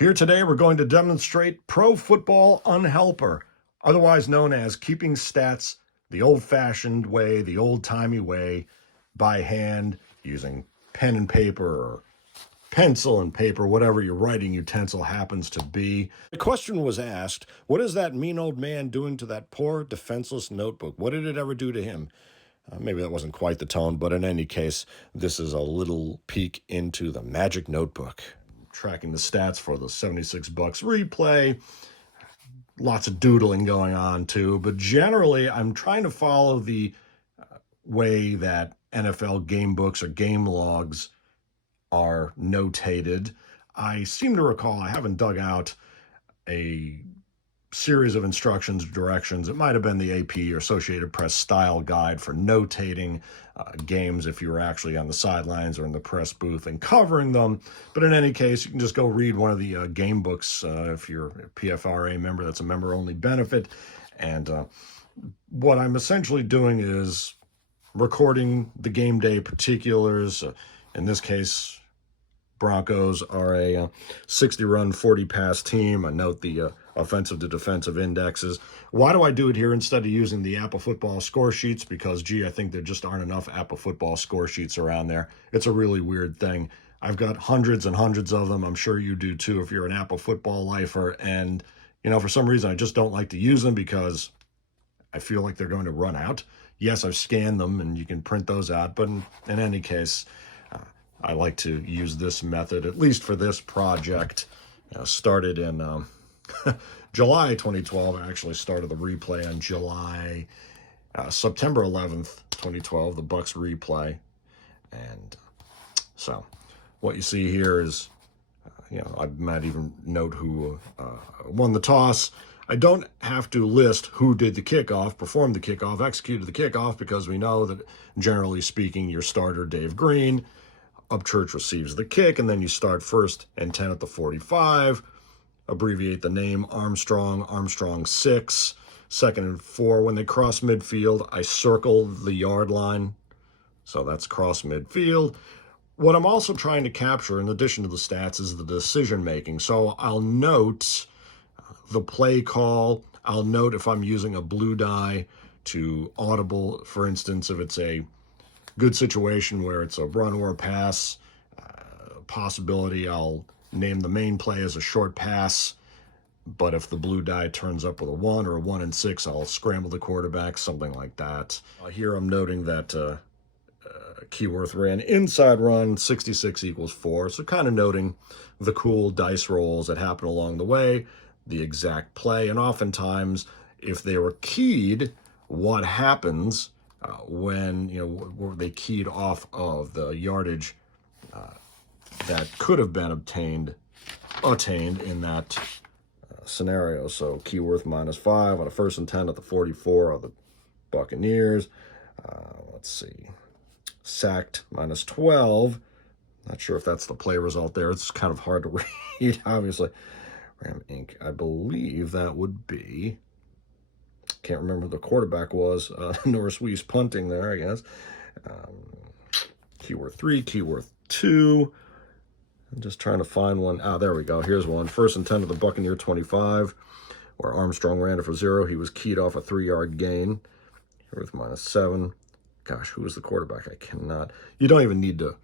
Here today, we're going to demonstrate Pro Football Unhelper, otherwise known as keeping stats the old-fashioned way, the old-timey way, by hand, using pen and paper or pencil and paper, whatever your writing utensil happens to be. The question was asked, what is that mean old man doing to that poor, defenseless notebook? What did it ever do to him? Maybe that wasn't quite the tone, but in any case, this is a little peek into the magic notebook. Tracking the stats for the 76 Bucks replay. Lots of doodling going on too, but generally I'm trying to follow the way that NFL game books or game logs are notated. I seem to recall, I haven't dug out a series of instructions, directions. It might have been the AP or Associated Press style guide for notating games if you were actually on the sidelines or in the press booth and covering them. But in any case, you can just go read one of the game books if you're a PFRA member. That's a member-only benefit. And what I'm essentially doing is recording the game day particulars. In this case, Broncos are a 60-run, 40-pass team. I note the offensive to defensive indexes. Why do I do it here instead of using the Apple Football score sheets? Because, gee, I think there just aren't enough Apple Football score sheets around there. It's a really weird thing. I've got hundreds and hundreds of them. I'm sure you do too if you're an Apple Football lifer. And, you know, for some reason, I just don't like to use them because I feel like they're going to run out. Yes, I've scanned them and you can print those out. But in any case, I like to use this method, at least for this project. Started in July 2012. I actually started the replay on September 11th, 2012, the Bucks replay. And so what you see here is, I might even note who won the toss. I don't have to list who did the kickoff, performed the kickoff, executed the kickoff, because we know that, generally speaking, your starter, Dave Green, Upchurch receives the kick, and then you start 1st and 10 at the 45. Abbreviate the name Armstrong 6. 2nd and 4. When they cross midfield, I circle the yard line. So that's cross midfield. What I'm also trying to capture, in addition to the stats, is the decision making. So I'll note the play call. I'll note if I'm using a blue die to audible, for instance, if it's a good situation where it's a run or a pass possibility, I'll name the main play as a short pass. But if the blue die turns up with a 1 or a 1 and 6, I'll scramble the quarterback, something like that. Here I'm noting that Keyworth ran inside run, 66 equals 4. So kind of noting the cool dice rolls that happen along the way, the exact play. And oftentimes, if they were keyed, what happens when were they keyed off of the yardage that could have been attained in that scenario. So Keyworth -5 on a 1st and 10 at the 44 of the Buccaneers. Let's see, sacked -12. Not sure if that's the play result there. It's kind of hard to read, obviously. Ram Inc. I believe that would be, can't remember who the quarterback was. Norris Weiss punting there, I guess. Keyworth 3, Keyworth 2. I'm just trying to find one. There we go. Here's one. 1st and 10 to the Buccaneer 25, where Armstrong ran it for 0. He was keyed off a 3-yard gain. Keyworth -7. Gosh, who was the quarterback? I cannot. You don't even need to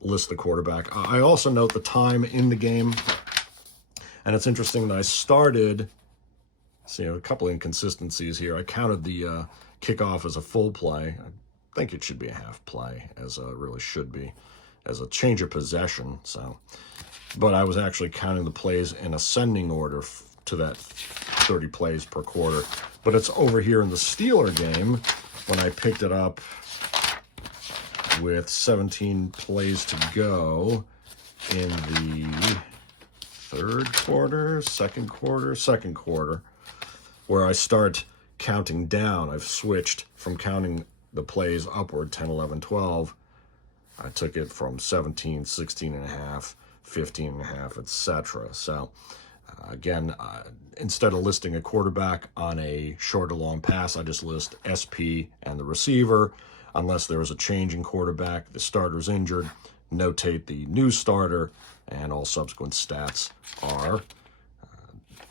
list the quarterback. I also note the time in the game. And it's interesting that I started, see, a couple of inconsistencies here. I counted the kickoff as a full play. I think it should be a half play, as it really should be, as a change of possession. So, but I was actually counting the plays in ascending order to that 30 plays per quarter. But it's over here in the Steeler game when I picked it up with 17 plays to go in the second quarter, where I start counting down. I've switched from counting the plays upward, 10, 11, 12. I took it from 17, 16 and a half, 15 and a half, etc. So again, instead of listing a quarterback on a short or long pass, I just list SP and the receiver. Unless there was a change in quarterback, the starter's injured, notate the new starter, and all subsequent stats are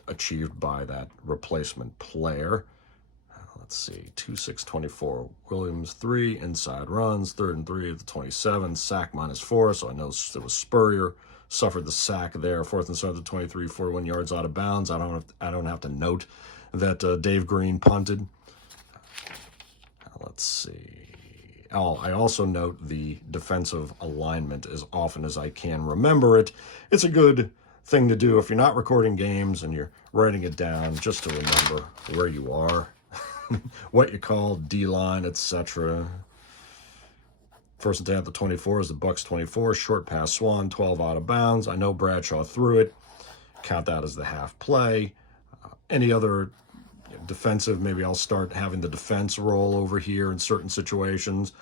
achieved by that replacement player. Let's see, 2-6-24. Williams 3, inside runs, 3rd and 3 at the 27, sack -4, so I know it was Spurrier. Suffered the sack there, 4th and 7 at the 23, 41 yards out of bounds. I don't have to note that Dave Green punted. Let's see. Oh, I also note the defensive alignment as often as I can remember it. It's a good thing to do if you're not recording games and you're writing it down, just to remember where you are, what you call D-line, etc. 1st and 10 at the 24 is the Bucs 24. Short pass Swan, 12 out of bounds. I know Bradshaw threw it. Count that as the half play. Any other defensive, maybe I'll start having the defense roll over here in certain situations.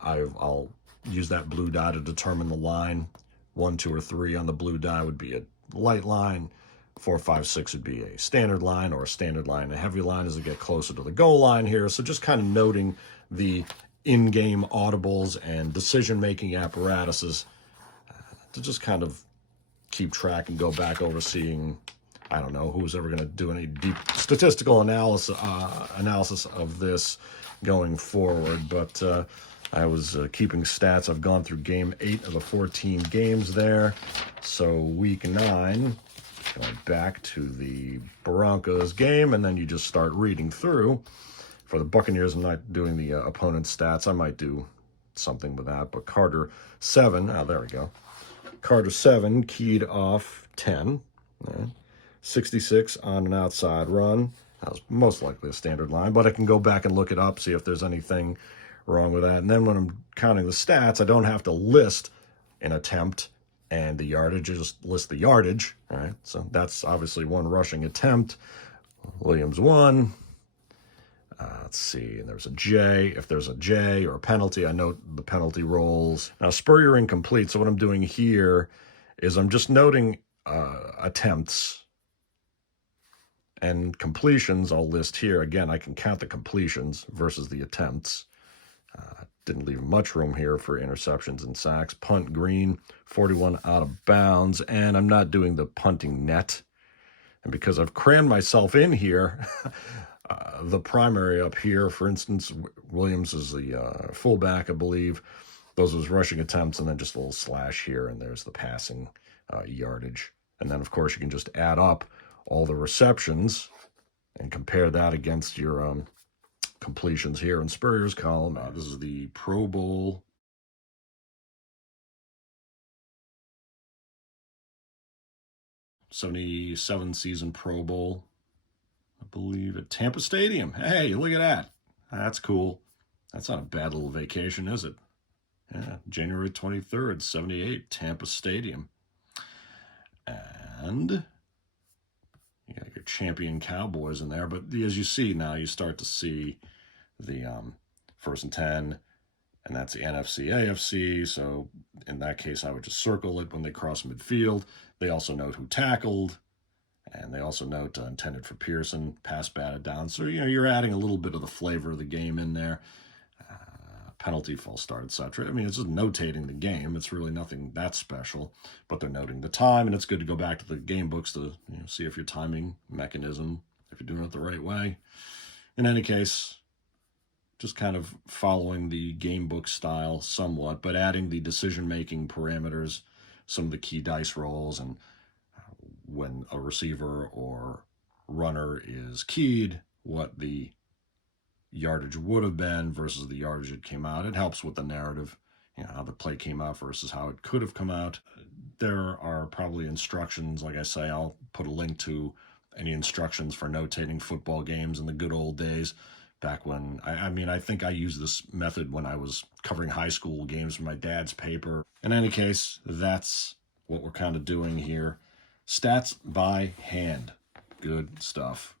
I'll use that blue die to determine the line. 1, 2, or 3 on the blue die would be a light line. 4, 5, 6 would be a standard line, or a standard line. A heavy line as we get closer to the goal line here. So just kind of noting the in-game audibles and decision-making apparatuses to just kind of keep track and go back over seeing, I don't know, who's ever going to do any deep statistical analysis of this going forward. But I was keeping stats. I've gone through game 8 of the 14 games there. So week 9, going back to the Broncos game, and then you just start reading through. For the Buccaneers, I'm not doing the opponent's stats. I might do something with that. But Carter 7, there we go. Carter 7 keyed off 10. 66 on an outside run. That was most likely a standard line, but I can go back and look it up, see if there's anything wrong with that. And then when I'm counting the stats, I don't have to list an attempt and the yardage. I just list the yardage. All right, so that's obviously one rushing attempt. Williams 1. Let's see, and there's a J. If there's a J or a penalty, I note the penalty rolls. Now, Spurrier incomplete, so what I'm doing here is I'm just noting attempts and completions. I'll list here. Again, I can count the completions versus the attempts. Didn't leave much room here for interceptions and sacks. Punt Green, 41 out of bounds, and I'm not doing the punting net. And because I've crammed myself in here, the primary up here, for instance, Williams is the fullback, I believe. Those are his rushing attempts, and then just a little slash here, and there's the passing yardage. And then, of course, you can just add up all the receptions and compare that against your completions here in Spurrier's column. This is the Pro Bowl. '77 season Pro Bowl, I believe, at Tampa Stadium. Hey, look at that. That's cool. That's not a bad little vacation, is it? Yeah, January 23rd, 78, Tampa Stadium. And you got your champion Cowboys in there. But as you see now, you start to see the 1st and 10, and that's the NFC, AFC. So in that case, I would just circle it when they cross midfield. They also note who tackled, and they also note intended for Pearson, pass batted down. So, you're adding a little bit of the flavor of the game in there. Penalty, false start, etc. I mean, it's just notating the game. It's really nothing that special, but they're noting the time, and it's good to go back to the game books to see if your timing mechanism, if you're doing it the right way. In any case, just kind of following the game book style somewhat, but adding the decision-making parameters, some of the key dice rolls, and when a receiver or runner is keyed, what the yardage would have been versus the yardage that came out. It helps with the narrative, how the play came out versus how it could have come out. There are probably instructions. Like I say, I'll put a link to any instructions for notating football games in the good old days. Back when, I think I used this method when I was covering high school games for my dad's paper. In any case, that's what we're kind of doing here. Stats by hand. Good stuff.